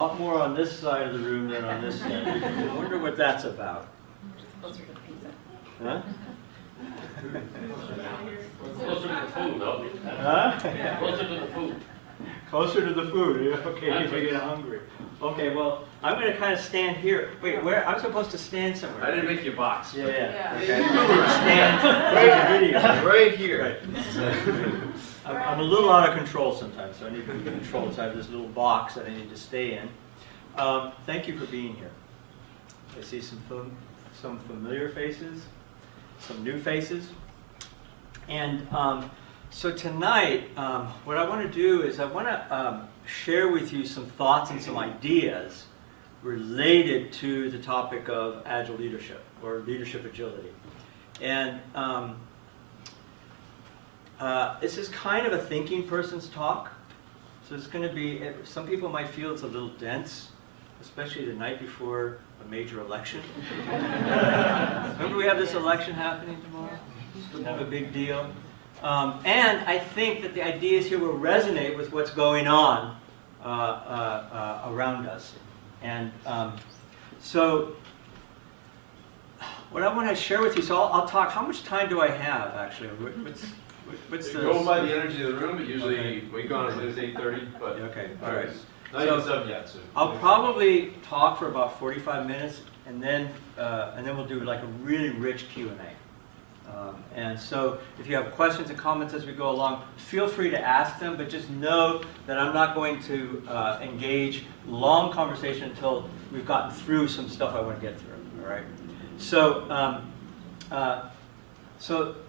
A lot more on this side of the room than on this side. I wonder what that's about. Closer to the pizza. Huh? Closer to the food, though. Huh? Closer to the food. Closer to the food. Yeah, okay, because I get hungry. Okay, well, I'm going to kind of stand here. Wait, where? I'm supposed to stand somewhere. I didn't make you box. Yeah, yeah. Yeah. Okay. Stand right video. Right here. Right. I'm a little out of control sometimes, so I need to be controlled. So I have this little box that I need to stay in. Thank you for being here. I see some familiar faces, some new faces. And so tonight, what I want to do is I want to share with you some thoughts and some ideas related to the topic of Agile leadership or leadership agility. And this is kind of a thinking person's talk. So it's going to be, some people might feel it's a little dense, especially the night before a major election. Remember we have this election happening tomorrow? It's kind of a big deal. And I think that the ideas here will resonate with what's going on around us. And so what I want to share with you, so I'll talk, how much time do I have actually? What's the... Go by the energy of the room, but usually we go on as 8:30, but... Okay, all right. Not even 7 yet, so... I'll probably talk for about 45 minutes, and then we'll do like a really rich Q&A. And so if you have questions and comments as we go along, feel free to ask them, but just know that I'm not going to engage long conversation until we've gotten through some stuff I want to get through, all right? So,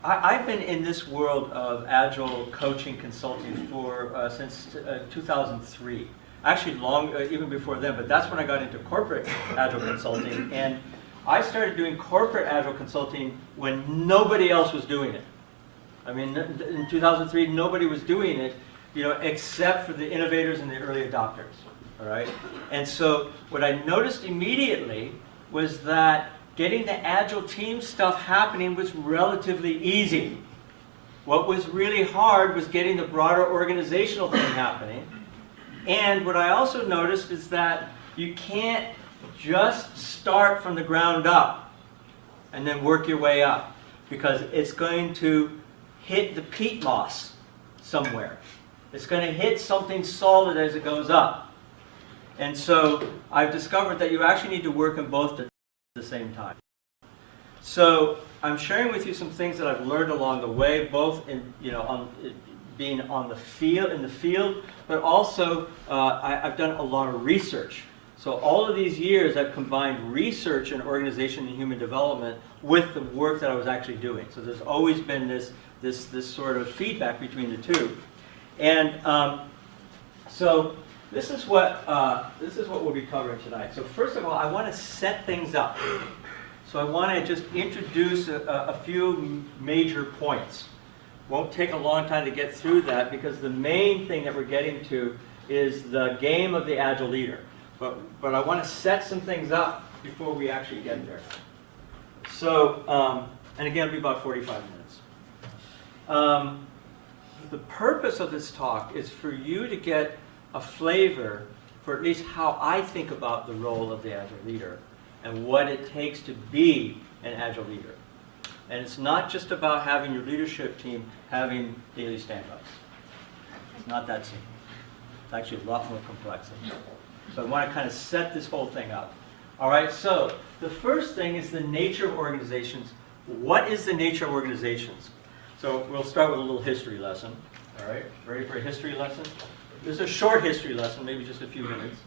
I've been in this world of Agile coaching consulting for since 2003. Actually, even before then, but that's when I got into corporate Agile consulting. And I started doing corporate Agile consulting when nobody else was doing it. I mean, in 2003, nobody was doing it, except for the innovators and the early adopters. All right. And so, what I noticed immediately was that getting the Agile team stuff happening was relatively easy. What was really hard was getting the broader organizational thing happening. And what I also noticed is that you can't just start from the ground up and then work your way up, because it's going to hit the peat moss somewhere. It's going to hit something solid as it goes up. And so I've discovered that you actually need to work in both at the same time. So I'm sharing with you some things that I've learned along the way, both in being on the field, but also I've done a lot of research. So all of these years I've combined research in organization and human development with the work that I was actually doing. So there's always been this sort of feedback between the two. And so this is what we'll be covering tonight. So first of all, I want to set things up. So I want to just introduce a few major points. Won't take a long time to get through that, because the main thing that we're getting to is the game of the Agile leader. But I want to set some things up before we actually get there. So, and again, it'll be about 45 minutes. The purpose of this talk is for you to get a flavor for at least how I think about the role of the Agile leader and what it takes to be an Agile leader. And it's not just about having your leadership team having daily stand-ups. It's not that simple. It's actually a lot more complex than that. So I want to kind of set this whole thing up. All right, so the first thing is the nature of organizations. What is the nature of organizations? So we'll start with a little history lesson. All right, ready for a history lesson? This is a short history lesson, maybe just a few minutes.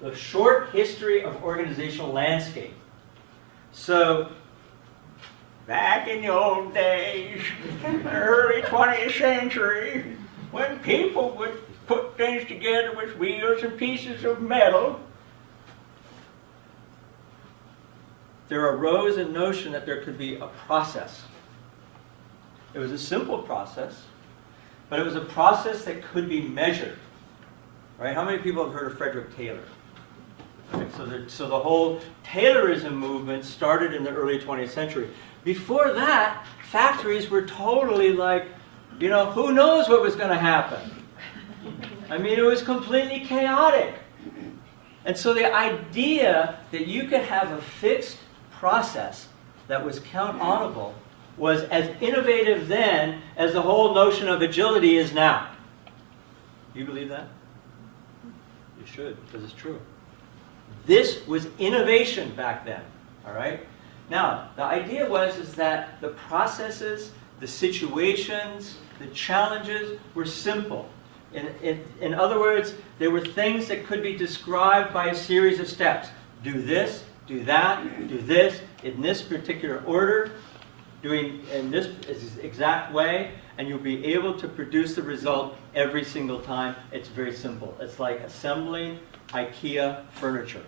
The short history of organizational landscape. So, back in the old days, the early 20th century, when people would put things together with wheels and pieces of metal, there arose a notion that there could be a process. It was a simple process, but it was a process that could be measured. Right? How many people have heard of Frederick Taylor? Right? So the whole Taylorism movement started in the early 20th century. Before that, factories were totally like, who knows what was going to happen? I mean, it was completely chaotic. And so the idea that you could have a fixed process that was count-onable was as innovative then as the whole notion of agility is now. You believe that? You should, because it's true. This was innovation back then, all right? Now, the idea is that the processes, the situations, the challenges were simple. In other words, there were things that could be described by a series of steps. Do this, do that, do this, in this particular order, doing in this exact way, and you'll be able to produce the result every single time. It's very simple. It's like assembling IKEA furniture.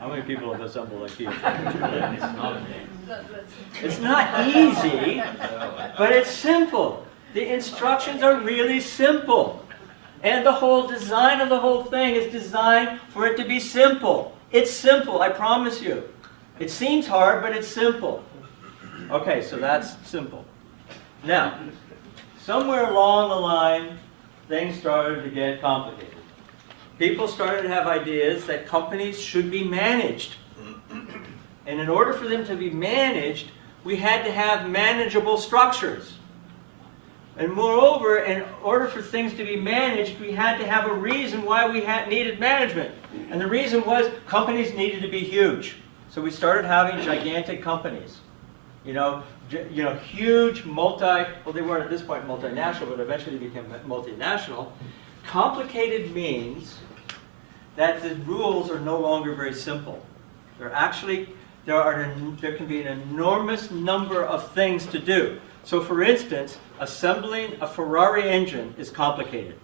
How many people have assembled IKEA furniture? It's not easy, but it's simple. The instructions are really simple. And the whole design of the whole thing is designed for it to be simple. It's simple, I promise you. It seems hard, but it's simple. Okay, so that's simple. Now, somewhere along the line, things started to get complicated. People started to have ideas that companies should be managed. And in order for them to be managed, we had to have manageable structures. And moreover, in order for things to be managed, we had to have a reason why we needed management. And the reason was companies needed to be huge. So we started having gigantic companies. Huge well, they weren't at this point multinational, but eventually became multinational. Complicated means that the rules are no longer very simple. There can be an enormous number of things to do. So for instance, assembling a Ferrari engine is complicated.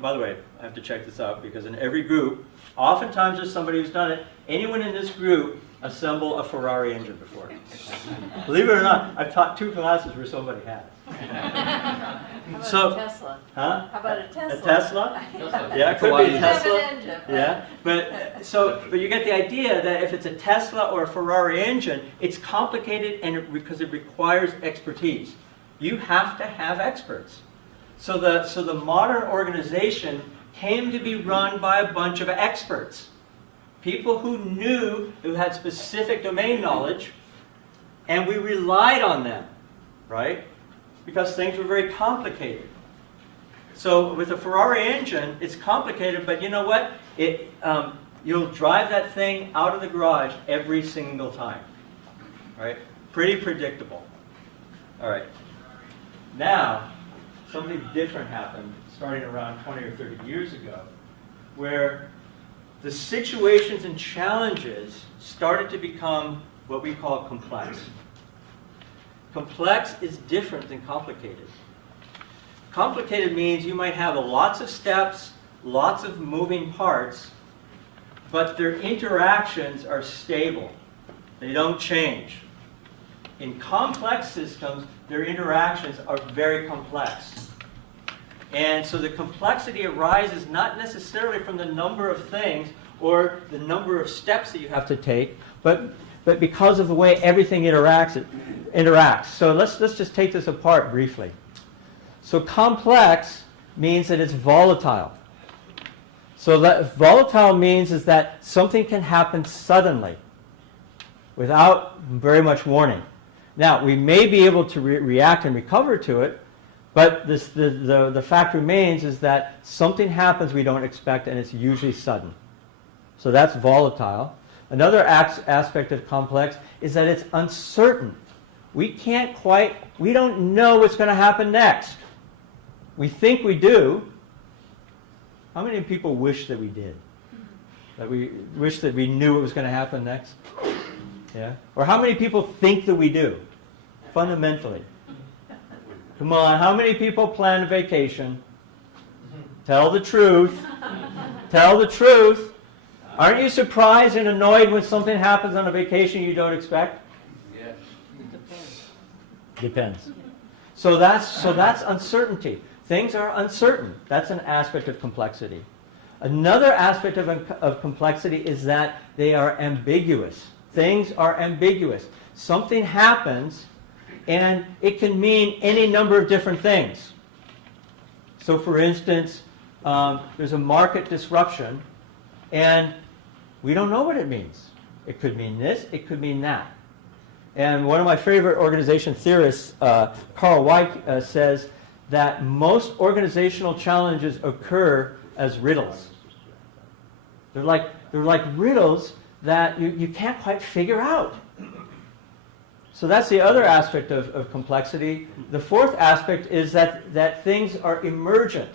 By the way, I have to check this out because in every group, oftentimes there's somebody who's done it. Anyone in this group assemble a Ferrari engine before? Believe it or not, I've taught 2 classes where somebody has. How about a Tesla? Huh? How about a Tesla? A Tesla? Yeah, it could be a Tesla. Engine. Yeah, but you get the idea that if it's a Tesla or a Ferrari engine, it's complicated because it requires expertise. You have to have experts. So the modern organization came to be run by a bunch of experts. People who had specific domain knowledge, and we relied on them, right? Because things were very complicated. So with a Ferrari engine, it's complicated, but you know what? You'll drive that thing out of the garage every single time, right? Pretty predictable. All right. Now, something different happened starting around 20 or 30 years ago, where the situations and challenges started to become what we call complex. Complex is different than complicated. Complicated means you might have lots of steps, lots of moving parts, but their interactions are stable. They don't change. In complex systems, their interactions are very complex. And so the complexity arises not necessarily from the number of things or the number of steps that you have to take, but because of the way everything interacts. So let's just take this apart briefly. So complex means that it's volatile. So volatile means is that something can happen suddenly without very much warning. Now, we may be able to react and recover to it, but the fact remains is that something happens we don't expect, and it's usually sudden. So that's volatile. Another aspect of complex is that it's uncertain. We don't know what's going to happen next. We think we do. How many people wish that we did? That we wish that we knew what was going to happen next? Yeah? Or how many people think that we do? Fundamentally. Come on, how many people plan a vacation? Tell the truth. Tell the truth. Aren't you surprised and annoyed when something happens on a vacation you don't expect? Yeah. Depends. So that's uncertainty. Things are uncertain. That's an aspect of complexity. Another aspect of complexity is that they are ambiguous. Things are ambiguous. Something happens, and it can mean any number of different things. So for instance, there's a market disruption, and we don't know what it means. It could mean this, it could mean that. And one of my favorite organization theorists, Carl Weick, says that most organizational challenges occur as riddles. They're like riddles that you can't quite figure out. So that's the other aspect of complexity. The fourth aspect is that things are emergent.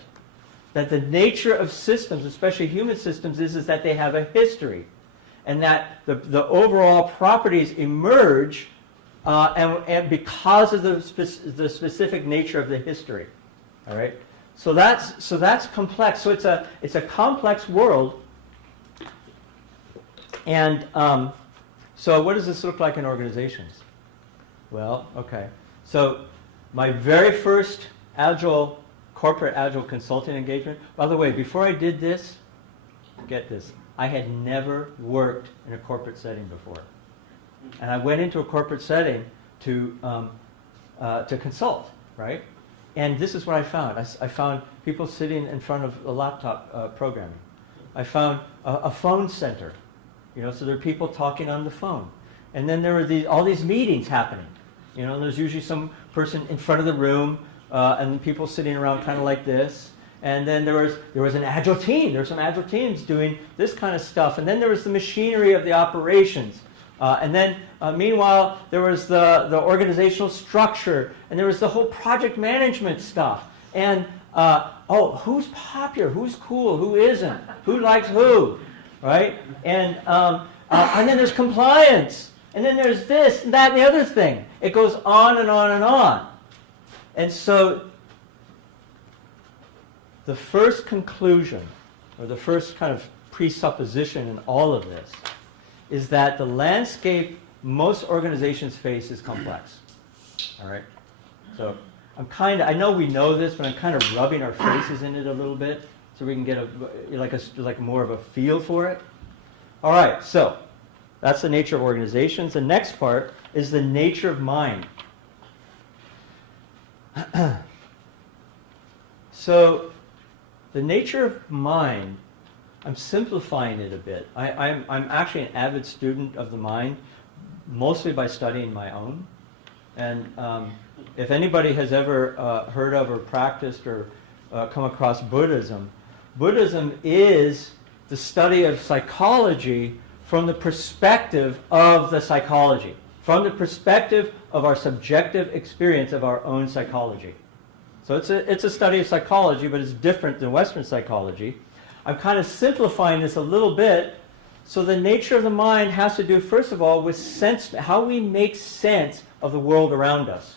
That the nature of systems, especially human systems, is that they have a history. And that the overall properties emerge and because of the specific nature of the history. All right? So that's complex. So it's a complex world. And so what does this look like in organizations? Well, okay. So my very first corporate Agile consulting engagement, by the way, before I did this, get this, I had never worked in a corporate setting before. And I went into a corporate setting to consult, right? And this is what I found. I found people sitting in front of a laptop programming. I found a phone center, so there are people talking on the phone. And then there were all these meetings happening. And there's usually some person in front of the room, and people sitting around kind of like this. And then there was an Agile team. There were some Agile teams doing this kind of stuff. And then there was the machinery of the operations. And then, meanwhile, there was the organizational structure. And there was the whole project management stuff. And, who's popular? Who's cool? Who isn't? Who likes who? Right? And then there's compliance. And then there's this and that and the other thing. It goes on and on and on. And so the first conclusion, or the first kind of presupposition in all of this, is that the landscape most organizations face is complex. All right? So I know we know this, but I'm kind of rubbing our faces in it a little bit so we can get like more of a feel for it. All right, so that's the nature of organizations. The next part is the nature of mind. So the nature of mind, I'm simplifying it a bit. I'm actually an avid student of the mind, mostly by studying my own. And if anybody has ever heard of or practiced or come across Buddhism, Buddhism is the study of psychology from the perspective of the psychology, from the perspective of our subjective experience of our own psychology. So it's a study of psychology, but it's different than Western psychology. I'm kind of simplifying this a little bit. So the nature of the mind has to do, first of all, with how we make sense of the world around us,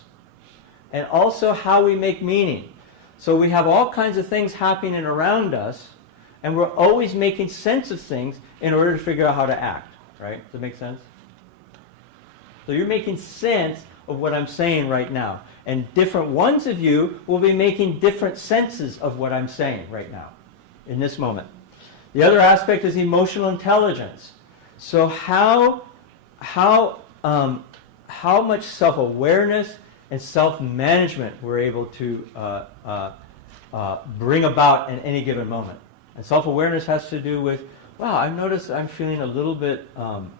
and also how we make meaning. So we have all kinds of things happening around us, and we're always making sense of things in order to figure out how to act, right? Does that make sense? So you're making sense of what I'm saying right now. And different ones of you will be making different senses of what I'm saying right now, in this moment. The other aspect is emotional intelligence. So how much self-awareness and self-management we're able to bring about in any given moment. And self-awareness has to do with, wow, I've noticed I'm feeling a little bit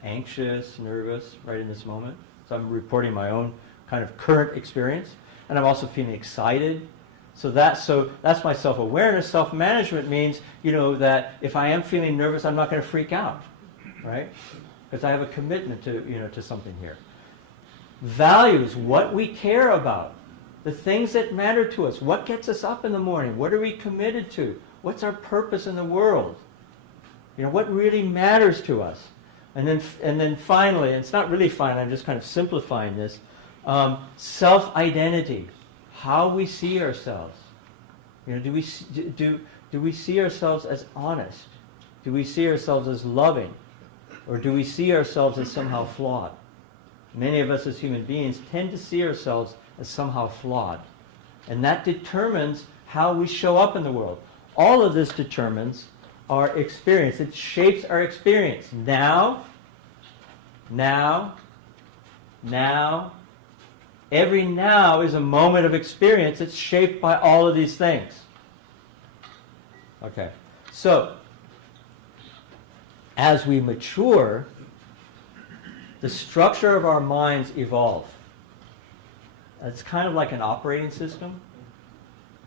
anxious, nervous right in this moment. So I'm reporting my own kind of current experience. And I'm also feeling excited. So that's my self-awareness. Self-management means, that if I am feeling nervous, I'm not going to freak out, right? Because I have a commitment to something here. Values, what we care about, the things that matter to us, what gets us up in the morning, what are we committed to, what's our purpose in the world, what really matters to us. And then finally, and it's not really final, I'm just kind of simplifying this, self-identity, how we see ourselves. Do we see ourselves as honest? Do we see ourselves as loving? Or do we see ourselves as somehow flawed? Many of us as human beings tend to see ourselves as somehow flawed. And that determines how we show up in the world. All of this determines our experience. It shapes our experience. Now. Every now is a moment of experience. It's shaped by all of these things. Okay, so as we mature, the structure of our minds evolve. It's kind of like an operating system.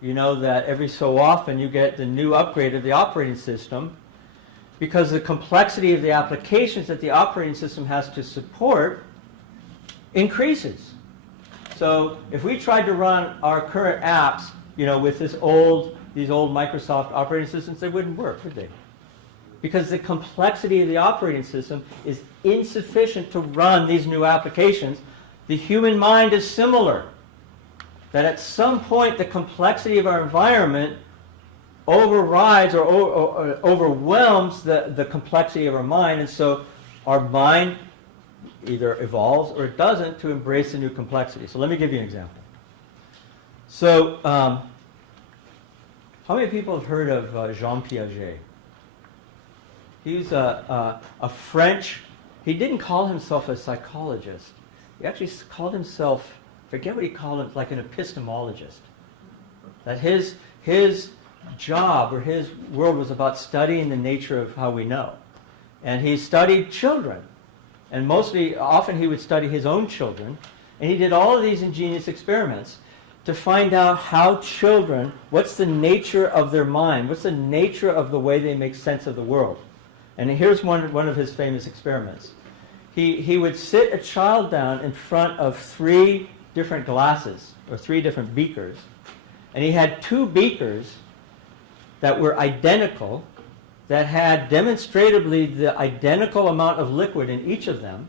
You know that every so often you get the new upgrade of the operating system because the complexity of the applications that the operating system has to support increases. So if we tried to run our current apps, with these old Microsoft operating systems, they wouldn't work, would they? Because the complexity of the operating system is insufficient to run these new applications. The human mind is similar. That at some point the complexity of our environment overrides or overwhelms the complexity of our mind, and so our mind either evolves or it doesn't to embrace the new complexity. So let me give you an example. So how many people have heard of Jean Piaget? He's a French, he didn't call himself a psychologist. He actually called himself, forget what he called it, like an epistemologist. That his job or his world was about studying the nature of how we know. And he studied children. And often he would study his own children. And he did all of these ingenious experiments to find out how children, what's the nature of their mind, what's the nature of the way they make sense of the world. And here's one of his famous experiments. He would sit a child down in front of 3 different glasses, or 3 different beakers, and he had 2 beakers that were identical, that had demonstrably the identical amount of liquid in each of them,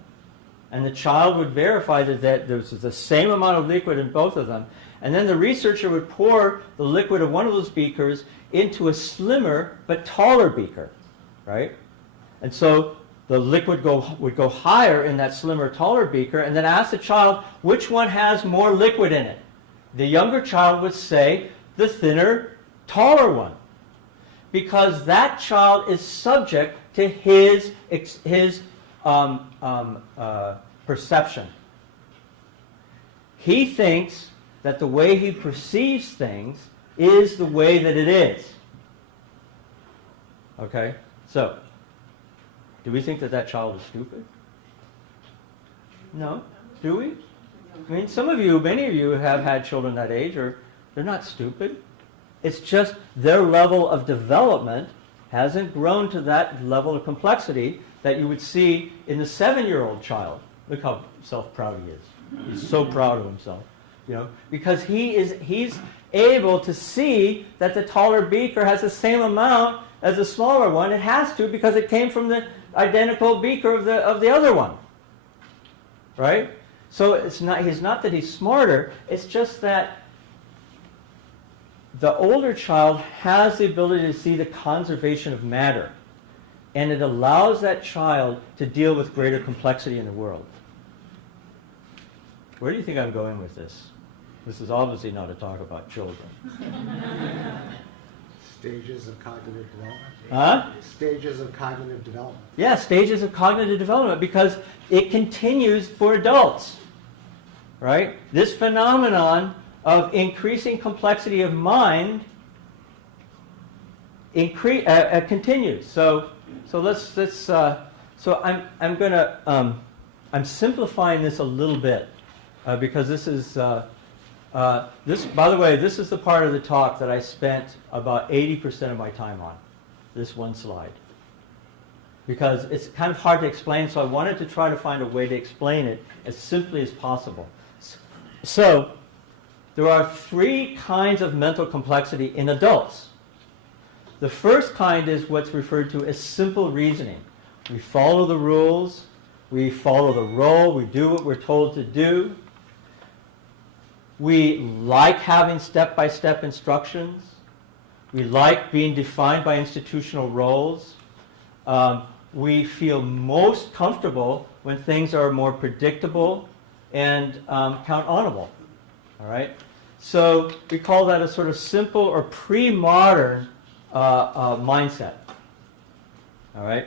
and the child would verify that there was the same amount of liquid in both of them, and then the researcher would pour the liquid of one of those beakers into a slimmer but taller beaker, right? And so the liquid would go higher in that slimmer, taller beaker, and then ask the child which one has more liquid in it. The younger child would say the thinner, taller one, because that child is subject to his perception. He thinks that the way he perceives things is the way that it is. Okay? So, do we think that child is stupid? No. Do we? I mean, many of you have had children that age, or they're not stupid. It's just their level of development hasn't grown to that level of complexity that you would see in the 7-year-old child. Look how self-proud he is. He's so proud of himself. Because he's able to see that the taller beaker has the same amount as the smaller one. It has to, because it came from the identical beaker of the other one. Right? So it's not that he's smarter, it's just that the older child has the ability to see the conservation of matter, and it allows that child to deal with greater complexity in the world. Where do you think I'm going with this? This is obviously not a talk about children. Stages of cognitive development? Huh? Stages of cognitive development. Yeah, stages of cognitive development, because it continues for adults. Right? This phenomenon of increasing complexity of mind continues. So I'm simplifying this a little bit because this is by the way, this is the part of the talk that I spent about 80% of my time on. This one slide, because it's kind of hard to explain. So I wanted to try to find a way to explain it as simply as possible. So there are 3 kinds of mental complexity in adults. The first kind is what's referred to as simple reasoning. We follow the rules, we follow the role, we do what we're told to do. We like having step-by-step instructions. We like being defined by institutional roles. We feel most comfortable when things are more predictable and count-onable. All right? So we call that a sort of simple or pre-modern mindset. All right?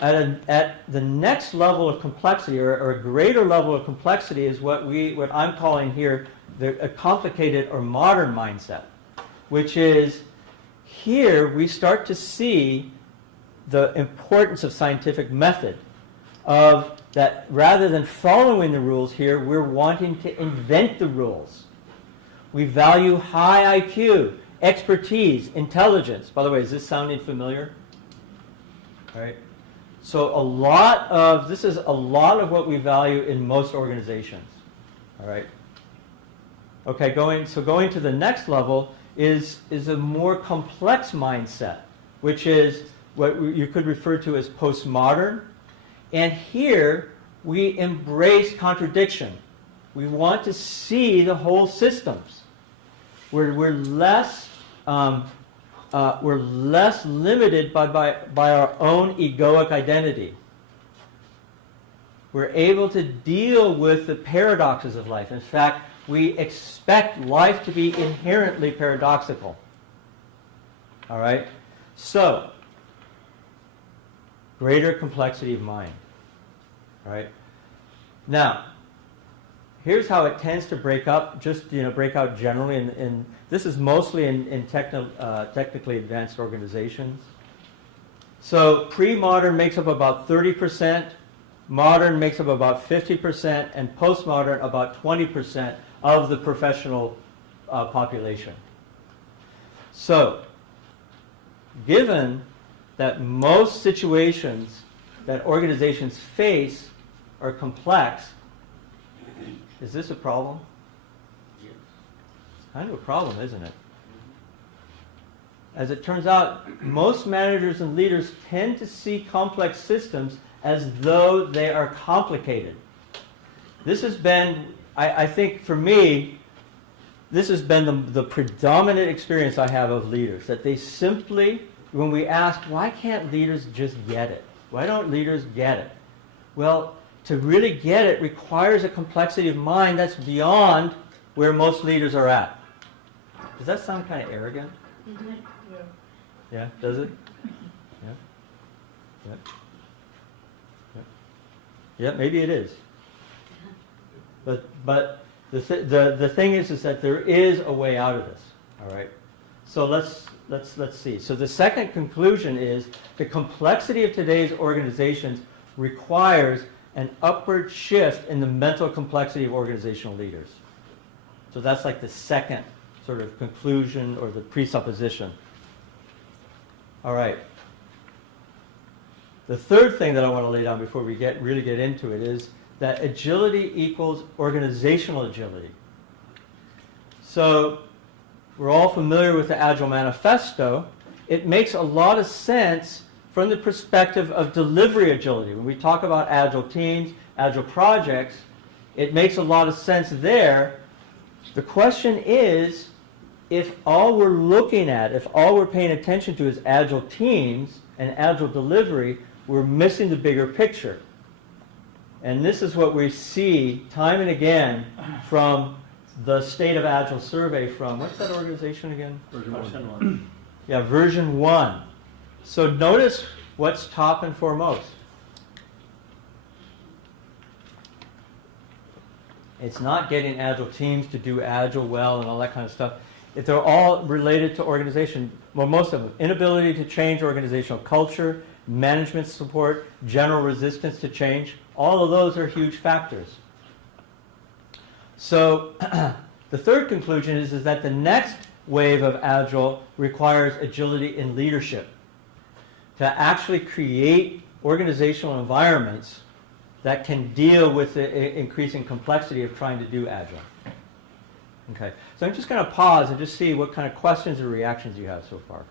At the next level of complexity, or a greater level of complexity, is what I'm calling here a complicated or modern mindset. which is here we start to see the importance of scientific method, of that rather than following the rules here, we're wanting to invent the rules. We value high IQ, expertise, intelligence. By the way, is this sounding familiar? All right. So this is a lot of what we value in most organizations. All right. Okay, going to the next level is a more complex mindset, which is what you could refer to as postmodern. And here we embrace contradiction. We want to see the whole systems. We're less limited by our own egoic identity. We're able to deal with the paradoxes of life. In fact, we expect life to be inherently paradoxical. All right? So, greater complexity of mind. All right? Now, here's how it tends to break up, break out generally, and this is mostly in technically advanced organizations. So pre-modern makes up about 30%, modern makes up about 50%, and postmodern about 20% of the professional population. So, given that most situations that organizations face are complex, is this a problem? Yes. It's kind of a problem, isn't it? As it turns out, most managers and leaders tend to see complex systems as though they are complicated. This has been, I think for me, this has been the predominant experience I have of leaders, that they simply, when we ask, why can't leaders just get it? Why don't leaders get it? Well, to really get it requires a complexity of mind that's beyond where most leaders are at. Does that sound kind of arrogant? Mm-hmm. Yeah, does it? Yeah. Yeah. Yeah. Yeah, maybe it is. But the thing is that there is a way out of this. All right. So let's see. So the second conclusion is the complexity of today's organizations requires an upward shift in the mental complexity of organizational leaders. So that's like the second sort of conclusion or the presupposition. All right. The third thing that I want to lay down before we really get into it is that agility equals organizational agility. So we're all familiar with the Agile Manifesto. It makes a lot of sense from the perspective of delivery agility. When we talk about Agile teams, Agile projects, it makes a lot of sense there. The question is, if all we're looking at, if all we're paying attention to is Agile teams and Agile delivery, we're missing the bigger picture. And this is what we see time and again from the State of Agile survey from, what's that organization again? Version 1. Yeah, version 1. So notice what's top and foremost. It's not getting Agile teams to do Agile well and all that kind of stuff. If they're all related to organization, well, most of them. Inability to change organizational culture, management support, general resistance to change. All of those are huge factors. So the third conclusion is that the next wave of Agile requires agility in leadership to actually create organizational environments that can deal with the increasing complexity of trying to do Agile. Okay, so I'm just going to pause and just see what kind of questions or reactions you have so far.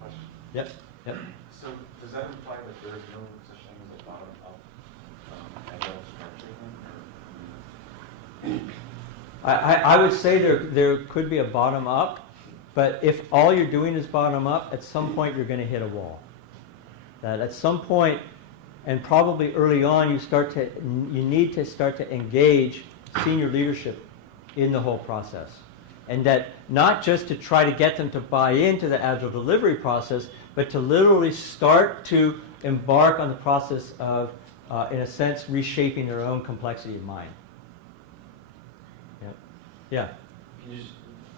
Question. Yep, yep. So does that imply that there is no such thing as a bottom-up agile structure then? I would say there could be a bottom-up, but if all you're doing is bottom-up, at some point you're going to hit a wall. That at some point, and probably early on, you need to start to engage senior leadership in the whole process. And that not just to try to get them to buy into the Agile delivery process, but to literally start to embark on the process of, in a sense, reshaping their own complexity of mind. Yeah. Yeah. Can you just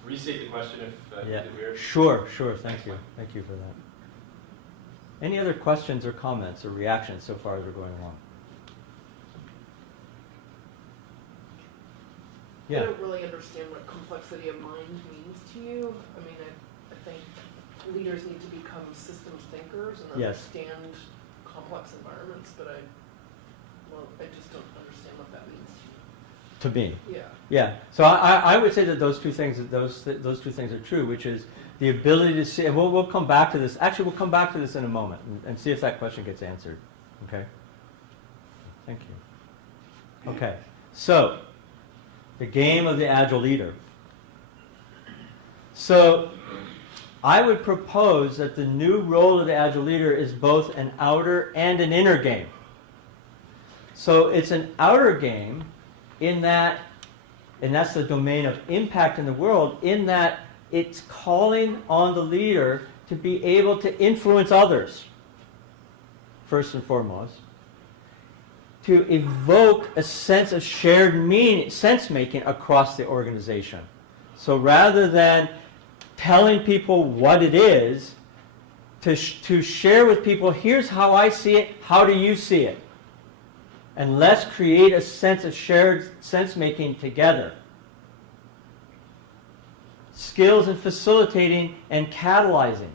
restate the question if Yeah. if we're... Sure, thank you for that. Any other questions or comments or reactions so far as we're going along? I Yeah, don't really understand what complexity of mind means to you. I mean, I think leaders need to become systems thinkers and Yes. understand complex environments, but I just don't understand what that means to me. to you. Yeah. Yeah, so I would say that those two things are true, which is the ability to see, and we'll come back to this. Actually, we'll come back to this in a moment and see if that question gets answered. Okay? Thank you. Okay, so the game of the Agile leader. So I would propose that the new role of the Agile leader is both an outer and an inner game. So it's an outer game in that, and that's the domain of impact in the world, in that it's calling on the leader to be able to influence others, first and foremost, to evoke a sense of shared meaning, sense-making across the organization. So rather than telling people what it is, to share with people, here's how I see it, how do you see it? And let's create a sense of shared sense-making together. Skills in facilitating and catalyzing.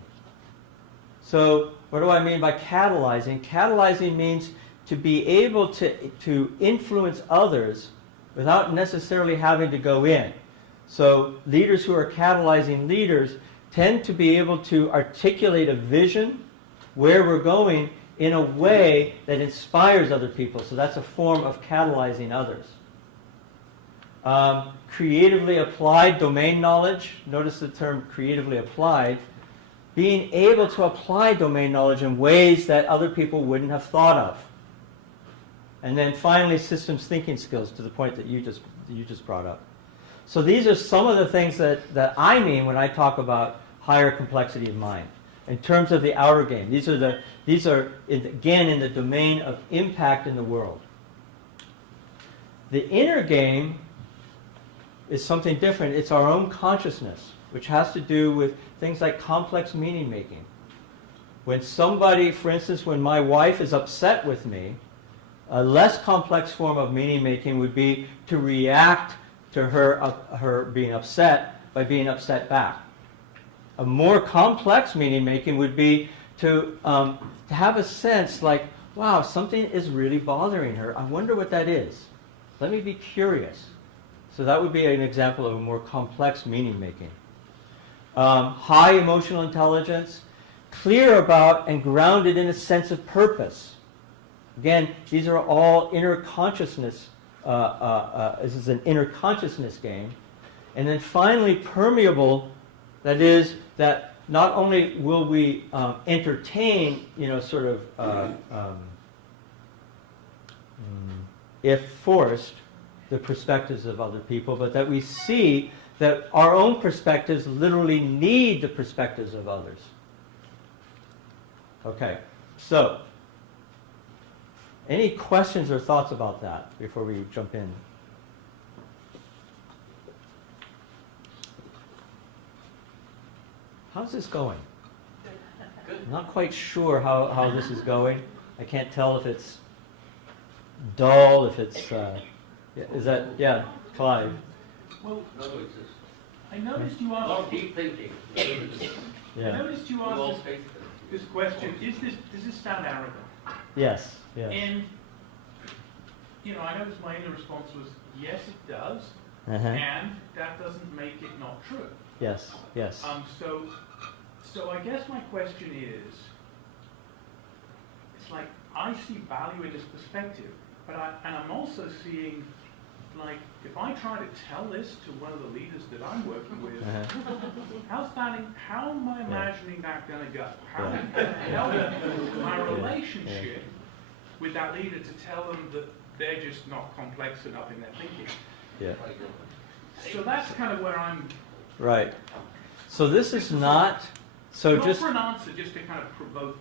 So what do I mean by catalyzing? Catalyzing means to be able to influence others without necessarily having to go in. So leaders who are catalyzing leaders tend to be able to articulate a vision where we're going in a way that inspires other people. So that's a form of catalyzing others. Creatively applied domain knowledge. Notice the term creatively applied. Being able to apply domain knowledge in ways that other people wouldn't have thought of. And then finally, systems thinking skills, to the point that you just brought up. So these are some of the things that I mean when I talk about higher complexity of mind. In terms of the outer game, these are again in the domain of impact in the world. The inner game is something different. It's our own consciousness, which has to do with things like complex meaning making. When somebody, for instance, when my wife is upset with me, a less complex form of meaning making would be to react to her being upset by being upset back. A more complex meaning making would be to have a sense like, wow, something is really bothering her. I wonder what that is. Let me be curious. So that would be an example of a more complex meaning making. High emotional intelligence, clear about and grounded in a sense of purpose. Again, these are all inner consciousness. This is an inner consciousness game. And then finally, permeable, that is, that not only will we entertain, if forced, the perspectives of other people, but that we see that our own perspectives literally need the perspectives of others. Okay, so any questions or thoughts about that before we jump in? How's this going? I'm not quite sure how this is going. I can't tell if it's dull, if it's... is that... Yeah, Clive. Well, I noticed you asked... deep thinking. I noticed you asked this question, does this sound arrogant? Yes. And, I noticed my inner response was, yes, it does, Uh-huh. and that doesn't make it not true. Yes. So I guess my question is, it's like, I see value in this perspective, but I'm also seeing, like, if I try to tell this to one of the leaders that I'm working with, how am I imagining that going to go? How am I going to help my relationship with that leader to tell them that they're just not complex enough in their thinking? Yeah. So that's kind of where I'm... Right. So this is not... So not just... for an answer, just to kind of provoke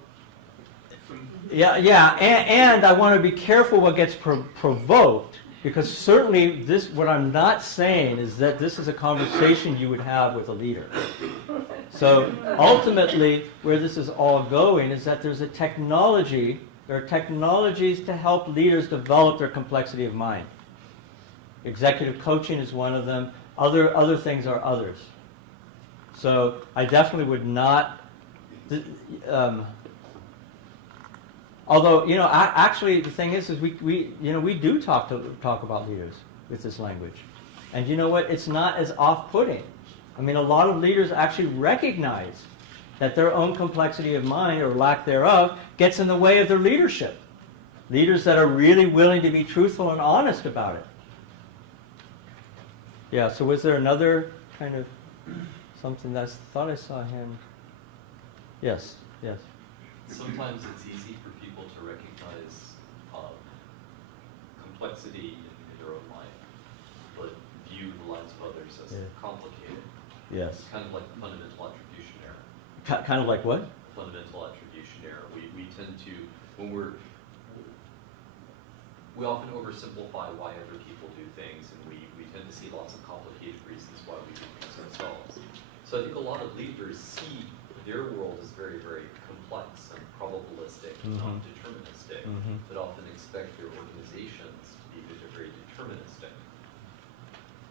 some... Yeah, and I want to be careful what gets provoked, Because certainly what I'm not saying is that this is a conversation you would have with a leader. So ultimately, where this is all going is that there are technologies to help leaders develop their complexity of mind. Executive coaching is one of them. Other things are others. So I definitely would not. Although, actually the thing is we do talk about leaders with this language, and you know what? It's not as off-putting. I mean, a lot of leaders actually recognize that their own complexity of mind or lack thereof gets in the way of their leadership. Leaders that are really willing to be truthful and honest about it. Yeah. So was there another kind of something that I thought I saw him? Yes. Yes. Sometimes it's easy for people to recognize complexity in their own mind, but view the lives of others as complicated. Yes. Kind of like fundamental attribution error. Kind of like what? Fundamental attribution error. We tend to, we often oversimplify why other people do things, and we tend to see lots of complicated reasons why we do things ourselves. So I think a lot of leaders see their world is very, very complex and probabilistic, not deterministic, that often expect their organizations to be very deterministic.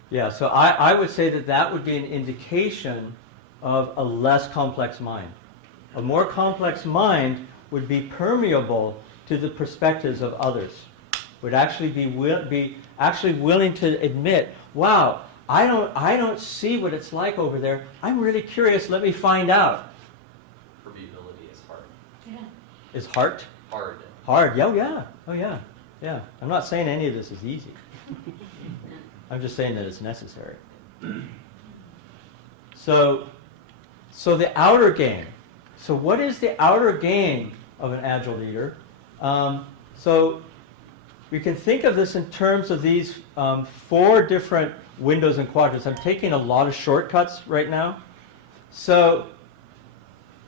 Yeah, so I would say that would be an indication of a less complex mind. A more complex mind would be permeable to the perspectives of others, would actually be willing to admit, wow, I don't see what it's like over there. I'm really curious. Let me find out. Permeability is hard. Yeah. Is heart? Hard. Hard. Yeah. Oh yeah. Yeah. I'm not saying any of this is easy. I'm just saying that it's necessary. So the outer game. So what is the outer game of an Agile leader? So we can think of this in terms of these 4 different windows and quadrants. I'm taking a lot of shortcuts right now. So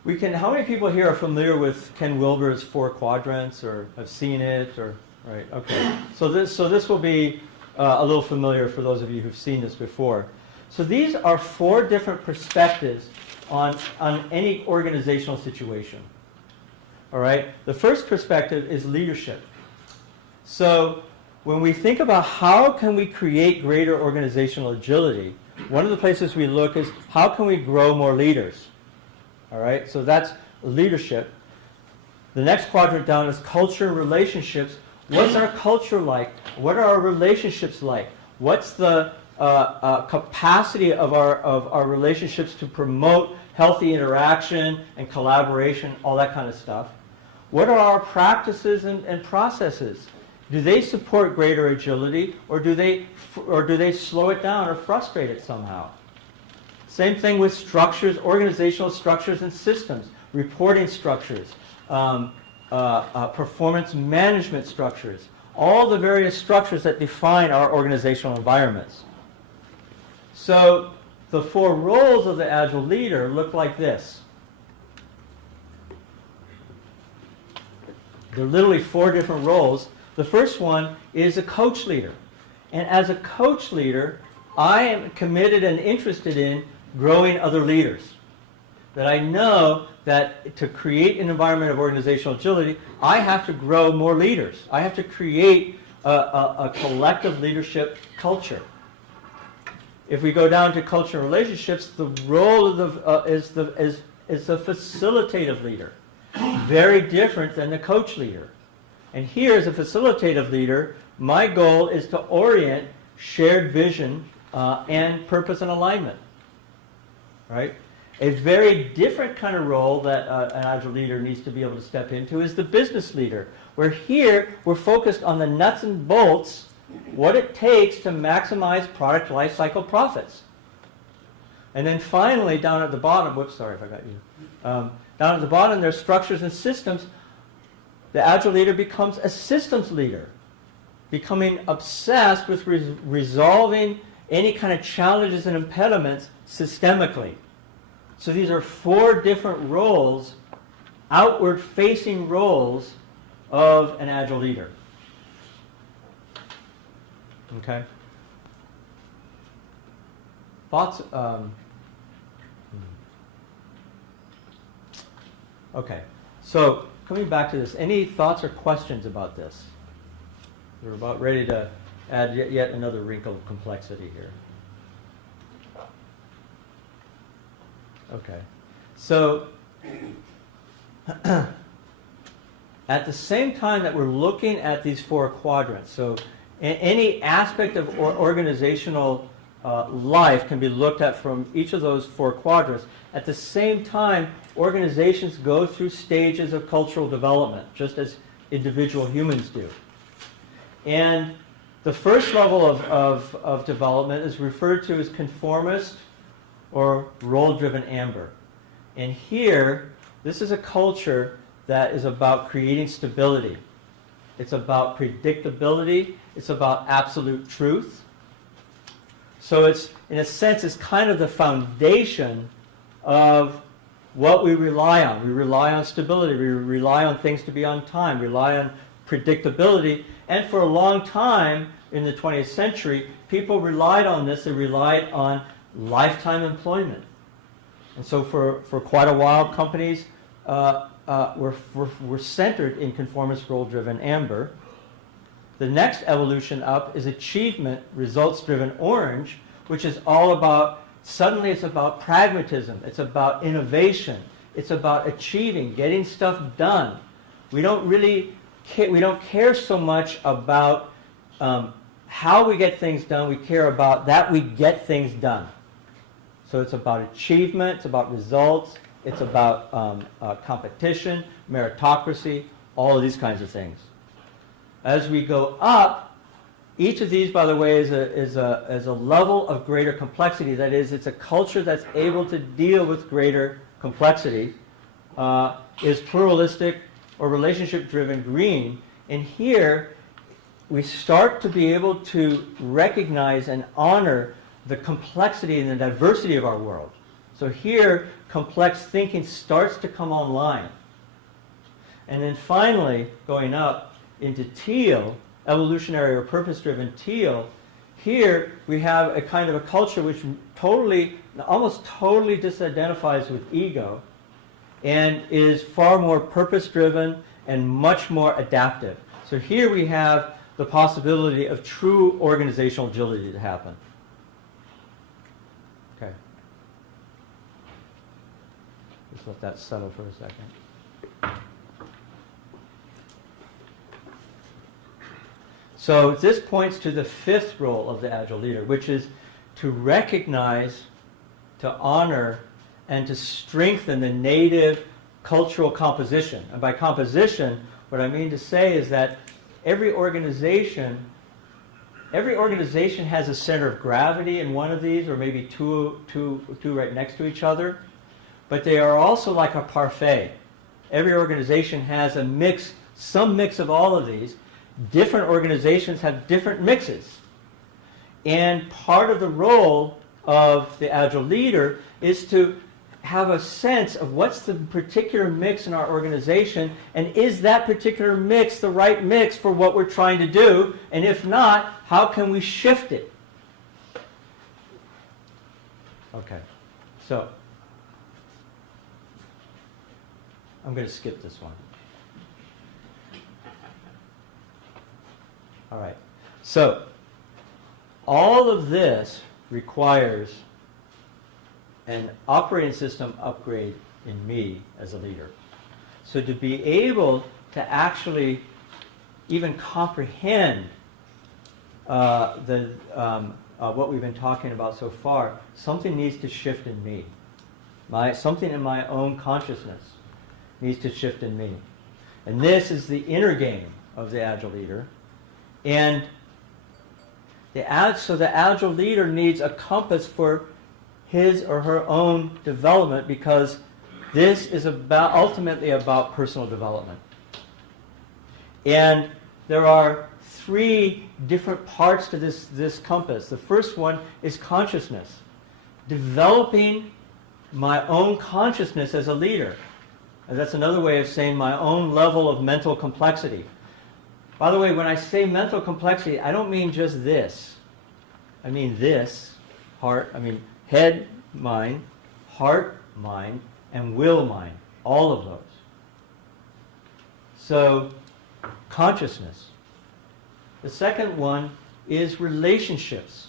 how many people here are familiar with Ken Wilber's 4 quadrants, or have seen it, or right? Okay. So this will be a little familiar for those of you who've seen this before. So these are 4 different perspectives on any organizational situation. All right. The first perspective is leadership. So when we think about how can we create greater organizational agility, one of the places we look is how can we grow more leaders? All right, so that's leadership. The next quadrant down is culture and relationships. What's our culture like? What are our relationships like? What's the capacity of our relationships to promote healthy interaction and collaboration, all that kind of stuff? What are our practices and processes? Do they support greater agility, or do they slow it down or frustrate it somehow? Same thing with structures, organizational structures and systems, reporting structures, performance management structures, all the various structures that define our organizational environments. So the 4 roles of the Agile leader look like this. There are literally 4 different roles. The first one is a coach leader. And as a coach leader, I am committed and interested in growing other leaders. That I know that to create an environment of organizational agility, I have to grow more leaders. I have to create a collective leadership culture. If we go down to culture and relationships, the role of is the facilitative leader. Very different than the coach leader. And here, as a facilitative leader, my goal is to orient shared vision and purpose and alignment. Right? A very different kind of role that an Agile leader needs to be able to step into is the business leader, where here we're focused on the nuts and bolts, what it takes to maximize product lifecycle profits. And then finally, down at the bottom, whoops, sorry if I got you. Down at the bottom, there's structures and systems. The Agile leader becomes a systems leader, becoming obsessed with resolving any kind of challenges and impediments systemically. So these are 4 different roles, outward-facing roles of an Agile leader. Okay. Thoughts? Okay. So coming back to this, any thoughts or questions about this? We're about ready to add yet another wrinkle of complexity here. Okay. So at the same time that we're looking at these four quadrants, so any aspect of organizational life can be looked at from each of those four quadrants. At the same time, organizations go through stages of cultural development, just as individual humans do. And the first level of development is referred to as conformist or role-driven amber. And here, this is a culture that is about creating stability. It's about predictability. It's about absolute truth. So it's, in a sense, it's kind of the foundation of what we rely on. We rely on stability. We rely on things to be on time. We rely on predictability. And for a long time in the 20th century, people relied on this. They relied on lifetime employment. And so for quite a while, companies were centered in conformist role-driven amber. The next evolution up is achievement, results-driven orange, which is all about, suddenly it's about pragmatism, it's about innovation, it's about achieving, getting stuff done. We don't really we don't care so much about how we get things done, we care about that we get things done. So it's about achievement, it's about results, it's about competition, meritocracy, all of these kinds of things. As we go up, each of these, by the way, is a level of greater complexity. That is, it's a culture that's able to deal with greater complexity, is pluralistic or relationship-driven green. And here, we start to be able to recognize and honor the complexity and the diversity of our world. So here, complex thinking starts to come online. And then finally, going up into teal, evolutionary or purpose-driven teal, here we have a kind of a culture which almost totally disidentifies with ego and is far more purpose-driven and much more adaptive. So here we have the possibility of true organizational agility to happen. Okay. Just let that settle for a second. So this points to the fifth role of the Agile leader, which is to recognize, to honor, and to strengthen the native cultural composition. And by composition, what I mean to say is that every organization has a center of gravity in one of these, or maybe two right next to each other. But they are also like a parfait. Every organization has a mix, some mix of all of these. Different organizations have different mixes. And part of the role of the Agile leader is to have a sense of what's the particular mix in our organization, and is that particular mix the right mix for what we're trying to do? And if not, how can we shift it? Okay, so I'm going to skip this one. All right, so all of this requires an operating system upgrade in me as a leader. So to be able to actually even comprehend what we've been talking about so far, something needs to shift in me. Something in my own consciousness needs to shift in me. And this is the inner game of the Agile leader. And so the Agile leader needs a compass for his or her own development, because this is ultimately about personal development. And there are three different parts to this compass. The first one is consciousness. Developing my own consciousness as a leader. And that's another way of saying my own level of mental complexity. By the way, when I say mental complexity, I don't mean just this. I mean this, heart, I mean head, mind, heart, mind, and will mind. All of those. So, consciousness. The second one is relationships.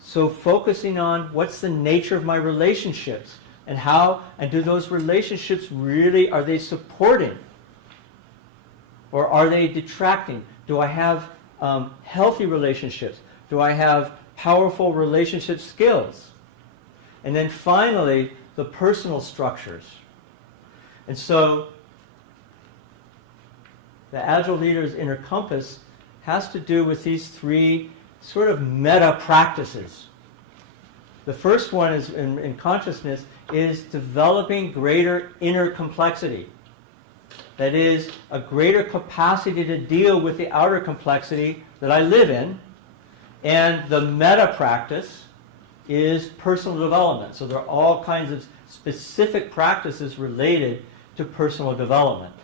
So focusing on what's the nature of my relationships and how, and do those relationships really, are they supporting? Or are they detracting? Do I have healthy relationships? Do I have powerful relationship skills? And then finally, the personal structures. And so, the Agile Leader's Inner Compass has to do with these three sort of meta practices. The first one is in consciousness is developing greater inner complexity. That is, a greater capacity to deal with the outer complexity that I live in. And the meta practice is personal development. So there are all kinds of specific practices related to personal development.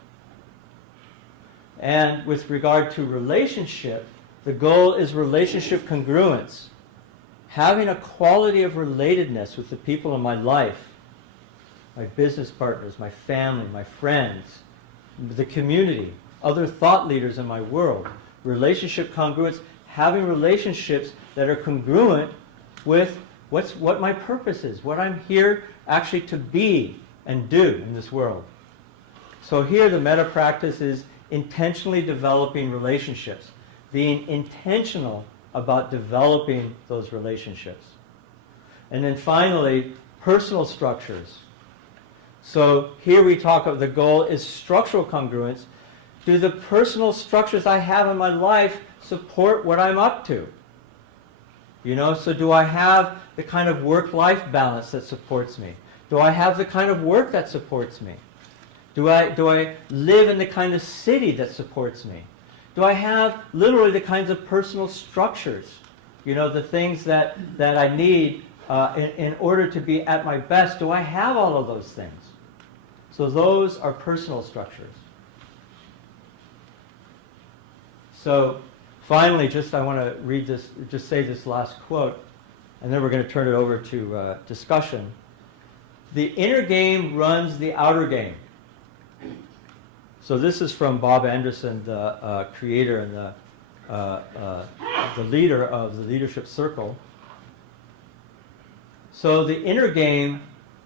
And with regard to relationship, the goal is relationship congruence. Having a quality of relatedness with the people in my life, my business partners, my family, my friends, the community, other thought leaders in my world. Relationship congruence, having relationships that are congruent with what my purpose is, what I'm here actually to be and do in this world. So here the meta practice is intentionally developing relationships, being intentional about developing those relationships. And then finally, personal structures. So here we talk of the goal is structural congruence. Do the personal structures I have in my life support what I'm up to? You know, so do I have the kind of work-life balance that supports me? Do I have the kind of work that supports me? Do I live in the kind of city that supports me? Do I have literally the kinds of personal structures? You know, the things that I need in order to be at my best. Do I have all of those things? So those are personal structures. So finally, I want to read this, just say this last quote, and then we're going to turn it over to discussion. The inner game runs the outer game. So this is from Bob Anderson, the creator and the leader of the Leadership Circle. So the inner game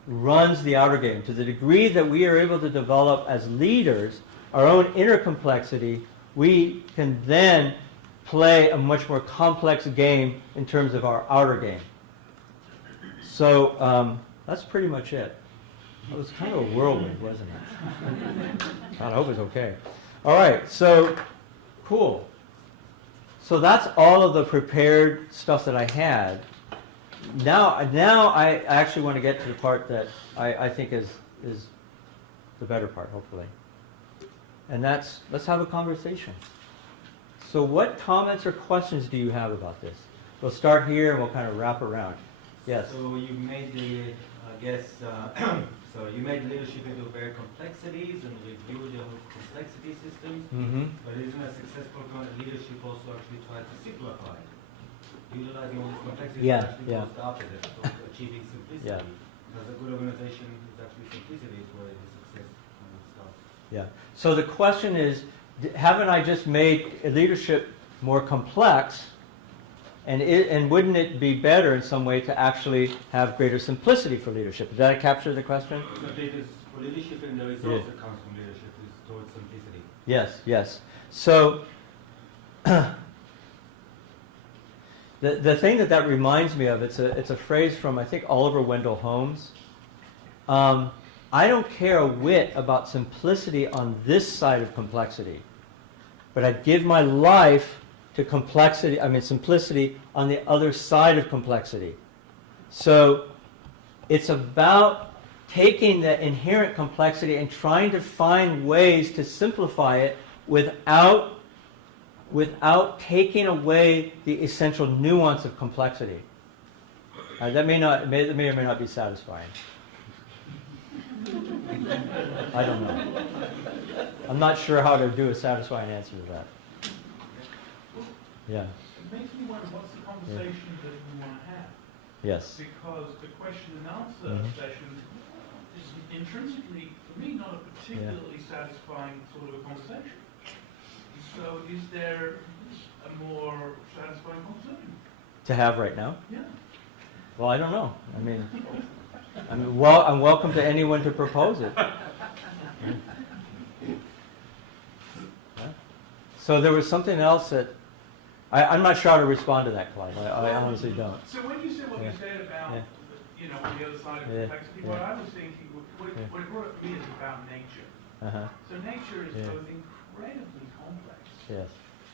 runs the outer game. To the degree that we are able to develop as leaders our own inner complexity, we can then play a much more complex game in terms of our outer game. So that's pretty much it. It was kind of a whirlwind, wasn't it? I hope it's okay. All right, so cool. So that's all of the prepared stuff that I had. Now I actually want to get to the part that I think is the better part, hopefully. And that's, let's have a conversation. So what comments or questions do you have about this? We'll start here and we'll kind of wrap around. Yes? So you made the, so you made leadership into very complexities and reviewed your complexity systems. Mm-hmm. But isn't a successful leadership also actually tries to simplify it? Utilizing all these complexities actually goes the opposite of achieving simplicity. Yeah. Because a good organization is actually simplicity is where the success starts. Yeah. So the question is, haven't I just made leadership more complex? And wouldn't it be better in some way to actually have greater simplicity for leadership? Did that capture the question? So it is for leadership, and the results that comes from leadership is towards simplicity. Yes, yes. So the thing that reminds me of, it's a phrase from, I think, Oliver Wendell Holmes. I don't care a whit about simplicity on this side of complexity, but I'd give my life to simplicity on the other side of complexity. So it's about taking the inherent complexity and trying to find ways to simplify it without taking away the essential nuance of complexity. That may or may not be satisfying. I don't know. I'm not sure how to do a satisfying answer to that. Yeah. It makes me wonder, what's the conversation that you want to have? Yes. Because the question and answer Mhm. session is intrinsically, for me, not a particularly satisfying sort of a conversation. So is there a more satisfying conversation? To have right now? Yeah. Well, I don't know. Well, I'm welcome to anyone to propose it. So there was something else that I'm not sure how to respond to that, Clive. I honestly don't. So when you said what Yeah. you said about, Yeah. you know, on the other side of Yeah. complexity, Yeah. what I was thinking, what Yeah. it brought up for me is about nature. Uh-huh. So nature is Yeah. both incredibly complex. Yes.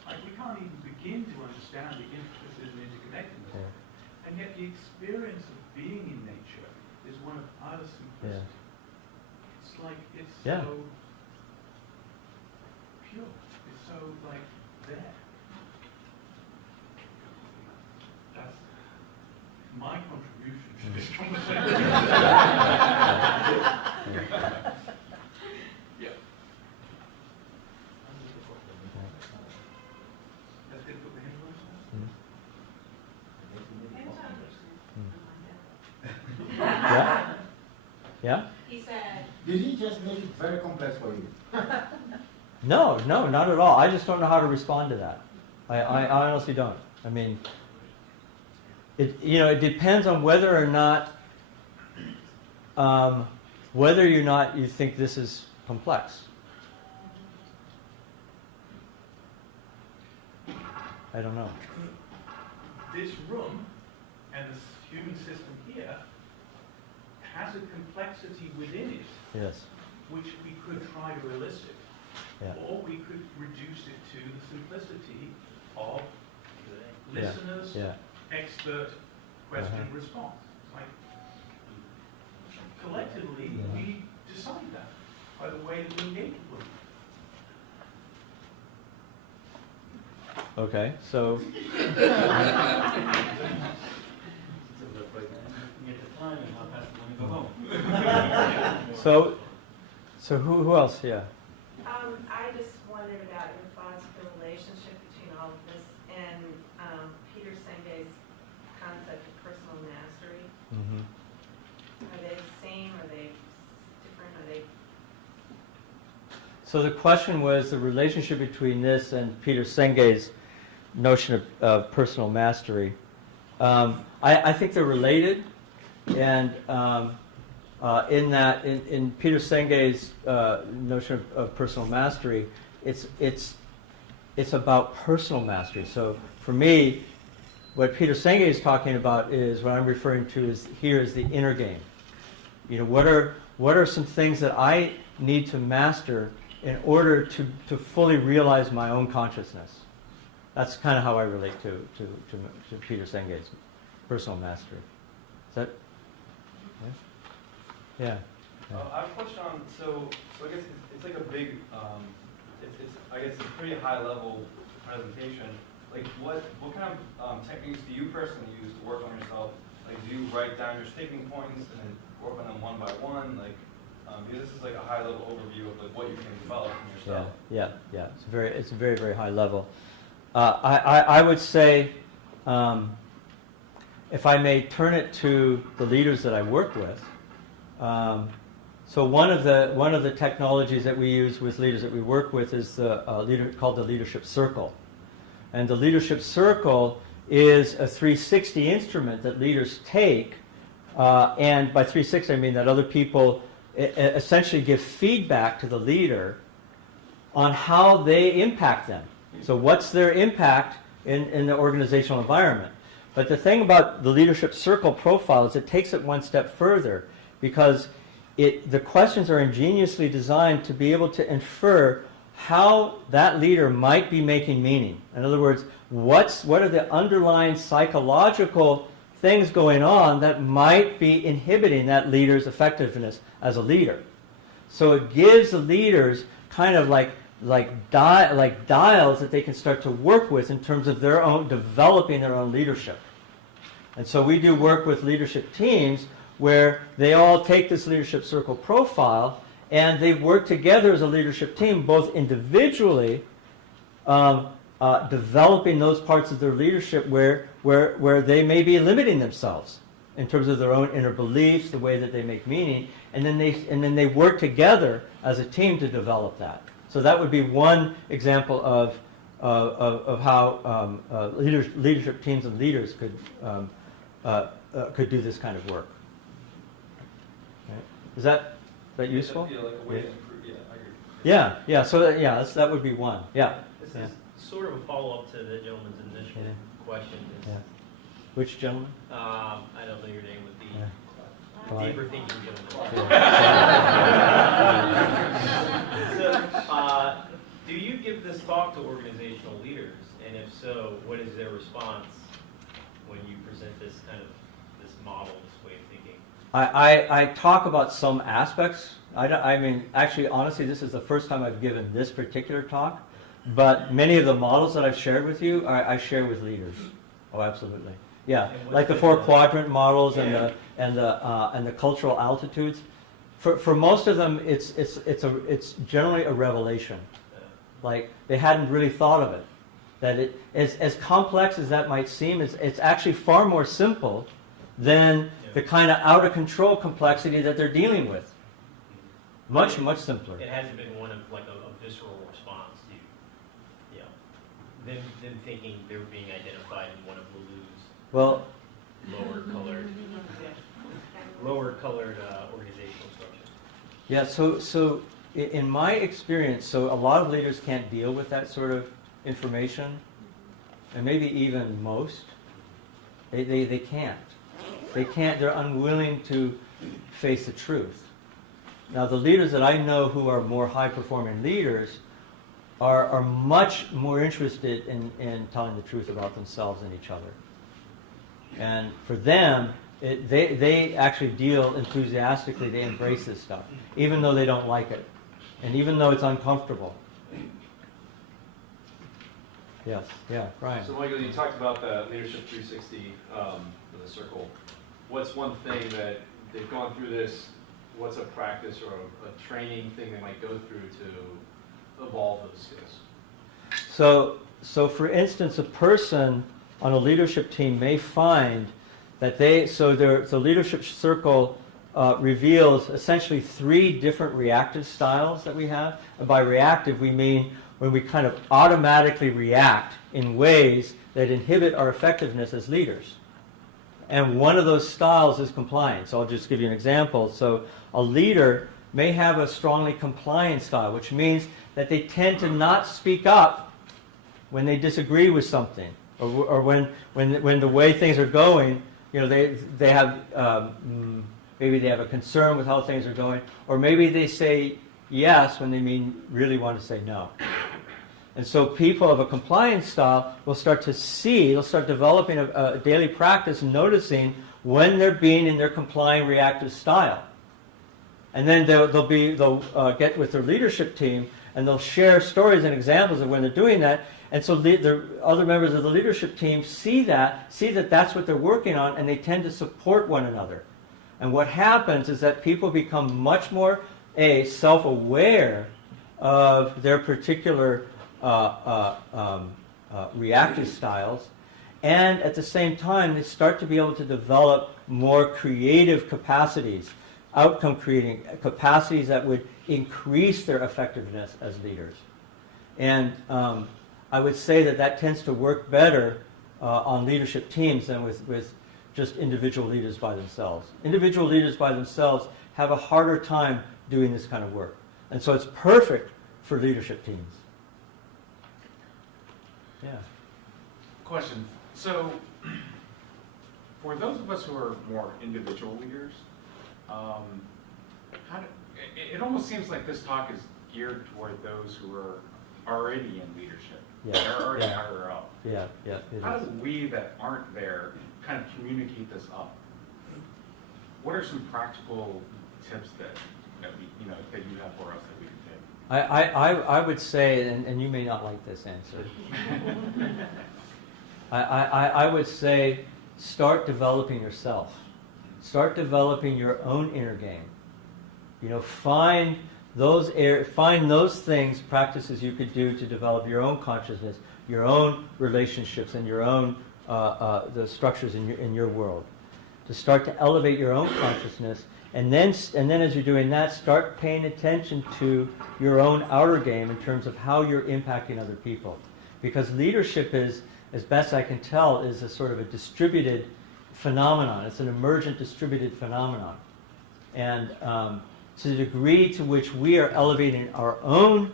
Like we can't even begin to understand the intricacies and interconnectedness. Yeah. And yet the experience of being in nature is one of utter simplicity. It's like, it's Yeah. so pure. It's so like there. That's my contribution to this conversation. Yeah. Let's get put the hand Yeah? Yeah? He said, Did he just make it very complex for you? No, not at all. I just don't know how to respond to that. I honestly don't. I mean, it depends on whether or not you think this is complex. I don't know. This room and the human system here has a complexity within it, Yes. which we could try to elicit, Yeah. or we could reduce it to the simplicity of Yeah. listeners, Yeah. expert, question, Uh-huh. response. Like, collectively, Mhm. we decide that by the way that we engage with them. Okay. So. Get the time and how fast you want to go home. So who else? Yeah. I just wondered about your thoughts of the relationship between all of this and Peter Senge's concept of personal mastery. Mm-hmm. Are they the same? Are they different? Are they? So the question was the relationship between this and Peter Senge's notion of personal mastery. I think they're related, and in that, in Peter Senge's notion of personal mastery, it's about personal mastery. So for me, what Peter Senge is talking about is what I'm referring to is the inner game. What are some things that I need to master in order to fully realize my own consciousness? That's kind of how I relate to Peter Senge's personal mastery. Is that? Yeah. I have a question on, so I guess it's like a big, I guess it's a pretty high level presentation. Like what kind of techniques do you personally use to work on yourself? Like do you write down your sticking points and then work on them one by one? Like, because this is like a high level overview of like what you can develop in yourself. Yeah. It's a very, very high level. I would say, if I may turn it to the leaders that I work with. So one of the technologies that we use with leaders that we work with is called the leadership circle, and the leadership circle is a 360 instrument that leaders take, and by 360 I mean that other people essentially give feedback to the leader on how they impact them. So what's their impact in the organizational environment? But the thing about the leadership circle profile is it takes it one step further, because the questions are ingeniously designed to be able to infer how that leader might be making meaning. In other words, what are the underlying psychological things going on that might be inhibiting that leader's effectiveness as a leader? So it gives the leaders kind of like dials that they can start to work with in terms of their own developing their own leadership. And so we do work with leadership teams where they all take this leadership circle profile and they work together as a leadership team, both individually, developing those parts of their leadership where they may be limiting themselves in terms of their own inner beliefs, the way that they make meaning, and then they work together as a team to develop that. So that would be one example of how leadership teams and leaders could do this kind of work. Okay. Is that useful? Yeah, like a way to improve, yeah, I agree. Yeah. So that would be one. Yeah. This Yeah. is sort of a follow-up to the gentleman's initial question. Is, Yeah. Which gentleman? I don't know your name, with the Fine. deeper thinking gentleman. Yeah. So, do you give this talk to organizational leaders? And if so, what is their response when you present this kind of this model, this way of thinking? I talk about some aspects. I mean, actually, honestly, this is the first time I've given this particular talk. But many of the models that I've shared with you, I share with leaders. Oh, absolutely. Yeah, like the 4-quadrant models and the cultural altitudes. For most of them, it's generally a revelation. Like they hadn't really thought of it. That it as complex as that might seem, it's actually far more simple than the kind of out of control complexity that they're dealing with. Much simpler. It hasn't been one of like a visceral response to, them thinking they were being identified in one of Lulu's Well, lower colored organizational structures. yeah. So in my experience, so a lot of leaders can't deal with that sort of information, and maybe even most. They can't. They can't. They're unwilling to face the truth. Now, the leaders that I know who are more high-performing leaders are much more interested in telling the truth about themselves and each other. And for them, they actually deal enthusiastically. They embrace this stuff, even though they don't like it, and even though it's uncomfortable. Yes, yeah, Brian. So Michael, you talked about the Leadership 360 for the circle. What's one thing that they've gone through this? What's a practice or a training thing they might go through to evolve those skills? So for instance, a person on a leadership team may find that the leadership circle reveals essentially 3 different reactive styles that we have. And by reactive, we mean when we kind of automatically react in ways that inhibit our effectiveness as leaders. And one of those styles is compliance. I'll just give you an example. So a leader may have a strongly compliant style, which means that they tend to not speak up when they disagree with something, or when the way things are going, they have maybe they have a concern with how things are going, or maybe they say yes when they really want to say no. And so people of a compliance style will start developing a daily practice noticing when they're being in their complying reactive style. And then they'll get with their leadership team and they'll share stories and examples of when they're doing that. And so the other members of the leadership team see that that's what they're working on, and they tend to support one another. And what happens is that people become much more self-aware of their particular reactive styles, and at the same time they start to be able to develop more creative capacities, outcome creating capacities that would increase their effectiveness as leaders. And I would say that tends to work better on leadership teams than with just individual leaders by themselves. Individual leaders by themselves have a harder time doing this kind of work. And so it's perfect for leadership teams. Yeah. Question. So, for those of us who are more individual leaders, it almost seems like this talk is geared toward those who are already in leadership. Yeah. They're already higher up. Yeah. How do we that aren't there kind of communicate this up? What are some practical tips that you have for us that we can take? I would say, and you may not like this answer, I would say start developing yourself. start developing your own inner game. Find those things, practices you could do to develop your own consciousness, your own relationships, and your own the structures in your world. To start to elevate your own consciousness, and then as you're doing that, start paying attention to your own outer game in terms of how you're impacting other people. Because leadership is, as best I can tell, is a sort of a distributed phenomenon. It's an emergent distributed phenomenon. And to the degree to which we are elevating our own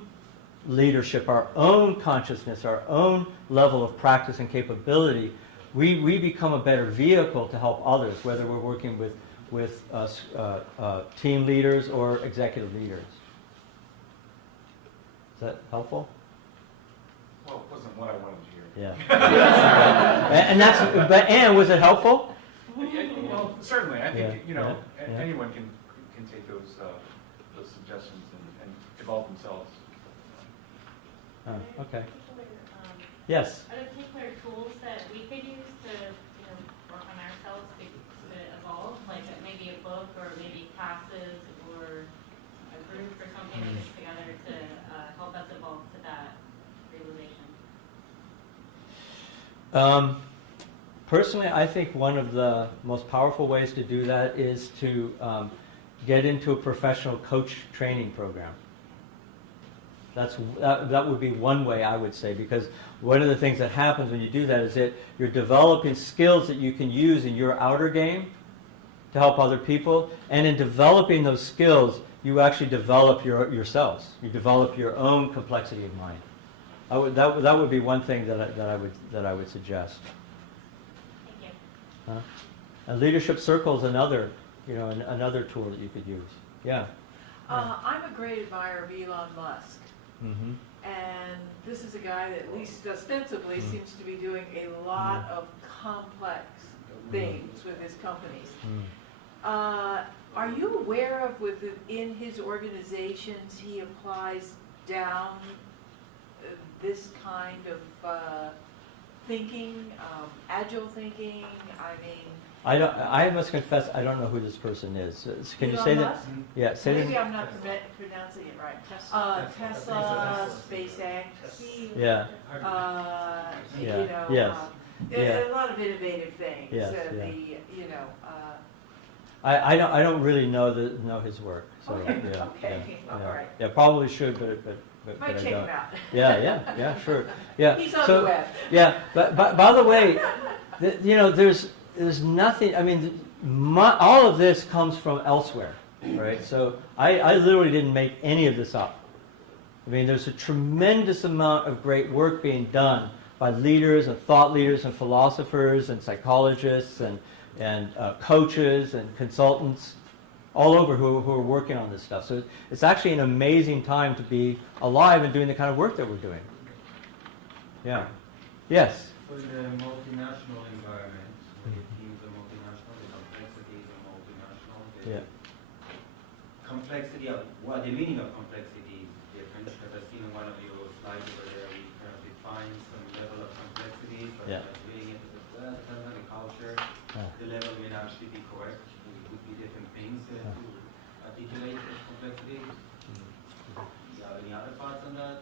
leadership, our own consciousness, our own level of practice and capability, we become a better vehicle to help others, whether we're working with team leaders or executive leaders. Is that helpful? Well, it wasn't what I wanted to hear. Yeah. and was it helpful? Well, certainly, I think, Yeah. anyone can take those suggestions and develop themselves. Oh, okay. Yes. Are there particular tools that we could use to, work on ourselves to evolve? Like maybe a book or maybe classes or a group or something that gets together to help us evolve to that realization? Personally, I think one of the most powerful ways to do that is to get into a professional coach training program. That would be one way, I would say, because one of the things that happens when you do that is that you're developing skills that you can use in your outer game to help other people, and in developing those skills, you actually develop yourselves. You develop your own complexity of mind. That would be one thing that I would suggest. Thank you. And leadership circle is another tool that you could use. Yeah. I'm a great admirer of Elon Musk. Mm-hmm. And this is a guy that, at least ostensibly, seems to be doing a lot of complex things with his companies. Are you aware of within his organizations he applies down this kind of thinking, agile thinking? I must confess, I don't know who this person is. Can you say that? Yeah, say Maybe that. I'm not pronouncing it right. Tesla, SpaceX. Yeah. A lot of innovative things. Yes, yeah. I don't really know his work. So Okay, yeah, okay, yeah, all yeah. right. Yeah, probably should, but Might I check don't. him out. Yeah, sure. Yeah. He's on so, the web. Yeah, but by the way, there's nothing. I mean, all of this comes from elsewhere, right? So I literally didn't make any of this up. I mean, there's a tremendous amount of great work being done by leaders and thought leaders and philosophers and psychologists and coaches and consultants all over who are working on this stuff. So it's actually an amazing time to be alive and doing the kind of work that we're doing. Yeah. Yes? For the multinational environment, where the teams are multinational, the complexities are multinational, the complexity of, the meaning of complexity is different, because I've seen in one of your slides over there, we kind of define some level of complexity, but doing it as depends on the culture, the level may not actually be correct. It would be different things to articulate this complexity. Do you have any other thoughts on that?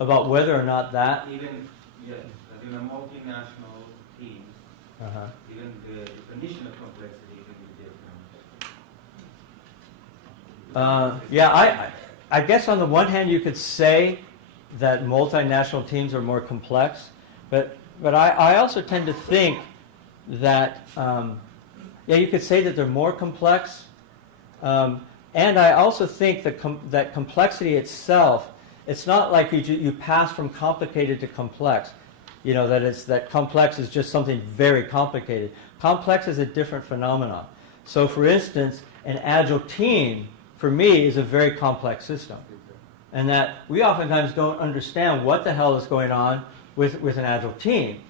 About whether or not that? Even, yes, as in a multinational teams, even the definition of complexity can be different. I guess on the one hand you could say that multinational teams are more complex, but I also tend to think that, you could say that they're more complex, and I also think that complexity itself, it's not like you pass from complicated to complex, that complex is just something very complicated. Complex is a different phenomenon. So for instance, an agile team, for me, is a very complex system. And that we oftentimes don't understand what the hell is going on with an agile team.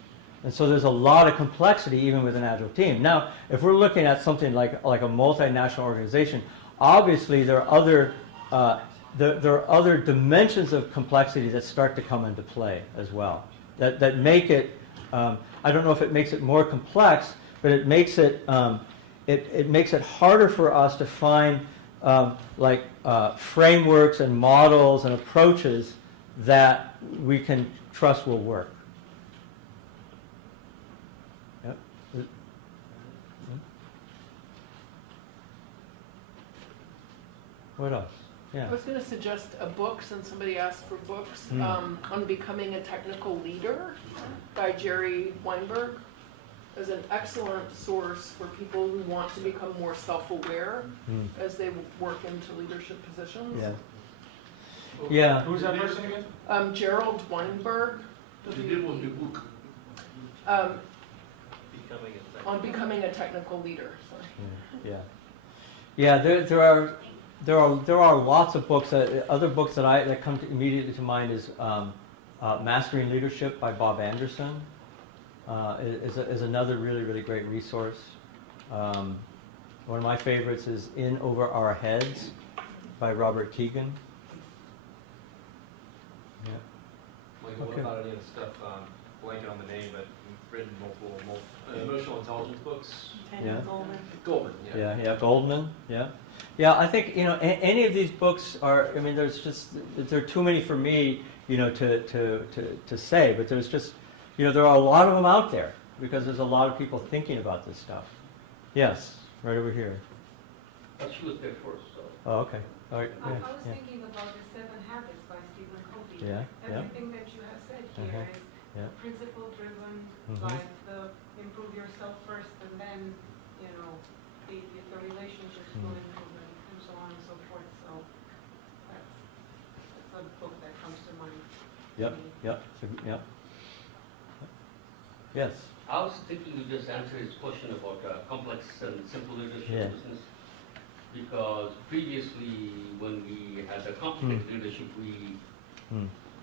And so there's a lot of complexity even with an agile team. Now, if we're looking at something like a multinational organization, obviously there are other dimensions of complexity that start to come into play as well. That make it, I don't know if it makes it more complex, but it makes it it makes it harder for us to find frameworks and models and approaches that we can trust will work. Yep. What else? Yeah. I was going to suggest a book, since somebody asked for books, on becoming a technical leader by Jerry Weinberg is an excellent source for people who want to become more self-aware as they work into leadership positions. Yeah. Yeah. Who's that person again? Gerald Weinberg. The name of the book. On becoming a technical leader. Sorry. Yeah. Yeah. There are lots of books. Other books that come immediately to mind is Mastering Leadership by Bob Anderson. Is another really great resource. One of my favorites is In Over Our Heads by Robert Keegan. Yeah. Like, what about any of the stuff, blanket on the name, but written multiple emotional intelligence books? Yeah. Goldman, yeah. Yeah, Goldman, yeah. Yeah, I think, any of these books are, there are too many for me, to say, but there's just, there are a lot of them out there because there's a lot of people thinking about this stuff. Yes, right over here. She was there first, so. Oh, okay. All right. I was Yeah. thinking about the 7 Habits by Stephen Covey. Yeah, yeah. Everything that you have said here is Yeah. principle-driven, Mhm. like improve yourself first, and then, the relationships will improve, and so on and so forth. So that's a book that comes to mind. Yep. Yep. Yep. Yes. I was thinking you just answered his question about complex and simple leadership Yeah. business. Because previously, when we had a complex leadership, we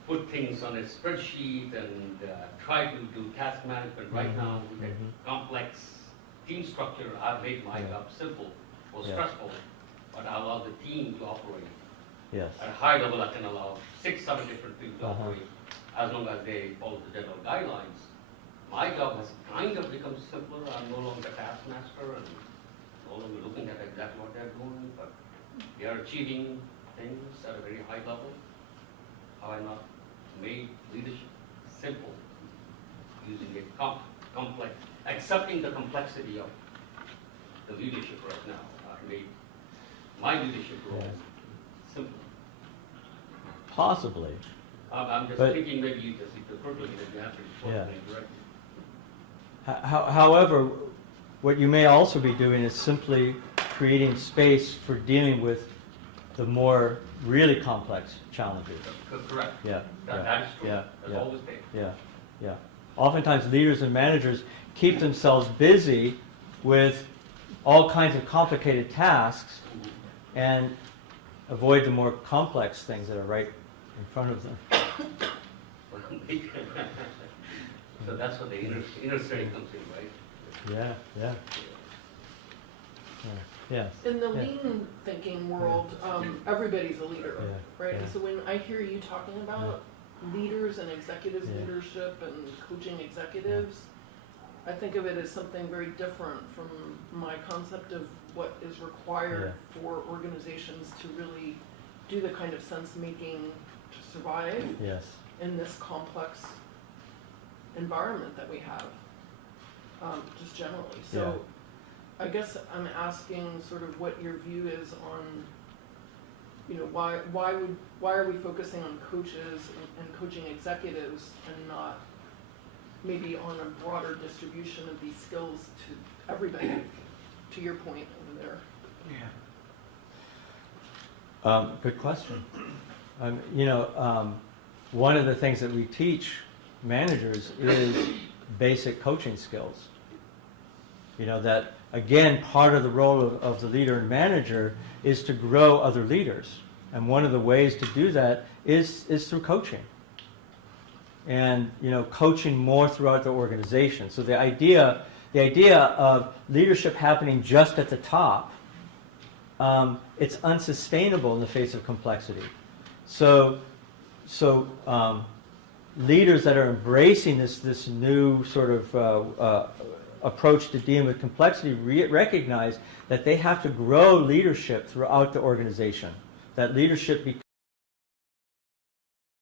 put things on a spreadsheet and try to do task management. Right now, with a complex team structure, I've made my job simple or Yeah. stressful, but I allow the team to operate. Yes. At a high level, I can allow 6, 7 different people to Uh-huh. operate, as long as they follow the general guidelines. My job has kind of become simpler. I'm no longer a taskmaster and no longer looking at exactly what they're doing, but they are achieving things at a very high level. Have I not made leadership simple using a complex, accepting the complexity of the leadership right now? I've made my leadership role simple. Possibly. I'm just But- thinking maybe you just perfectly that you answered it Yeah. correctly. However, what you may also be doing is simply creating space for dealing with the more really complex challenges. Correct. Yeah. That is true. Yeah. That's Yeah. always there. Yeah. Yeah. Oftentimes, leaders and managers keep themselves busy with all kinds of complicated tasks and avoid the more complex things that are right in front of them. So that's what the inner study comes in, right? Yeah. Yeah. Yes. In the Yeah. lean thinking world, everybody's a leader, Yeah, right? yeah. And so when I hear you talking about leaders and executives Yeah. leadership and coaching executives, I think of it as something very different from my concept of what is required for organizations to really do the kind of sense making to survive Yes. in this complex environment that we have, just generally. So I guess I'm asking sort of what your view is on, why are we focusing on coaches and coaching executives and not maybe on a broader distribution of these skills to everybody, to your point over there? Good question. One of the things that we teach managers is basic coaching skills. That, again, part of the role of the leader and manager is to grow other leaders. And one of the ways to do that is through coaching. And, coaching more throughout the organization. So the idea of leadership happening just at the top, it's unsustainable in the face of complexity. So leaders that are embracing this new sort of approach to dealing with complexity recognize that they have to grow leadership throughout the organization. That leadership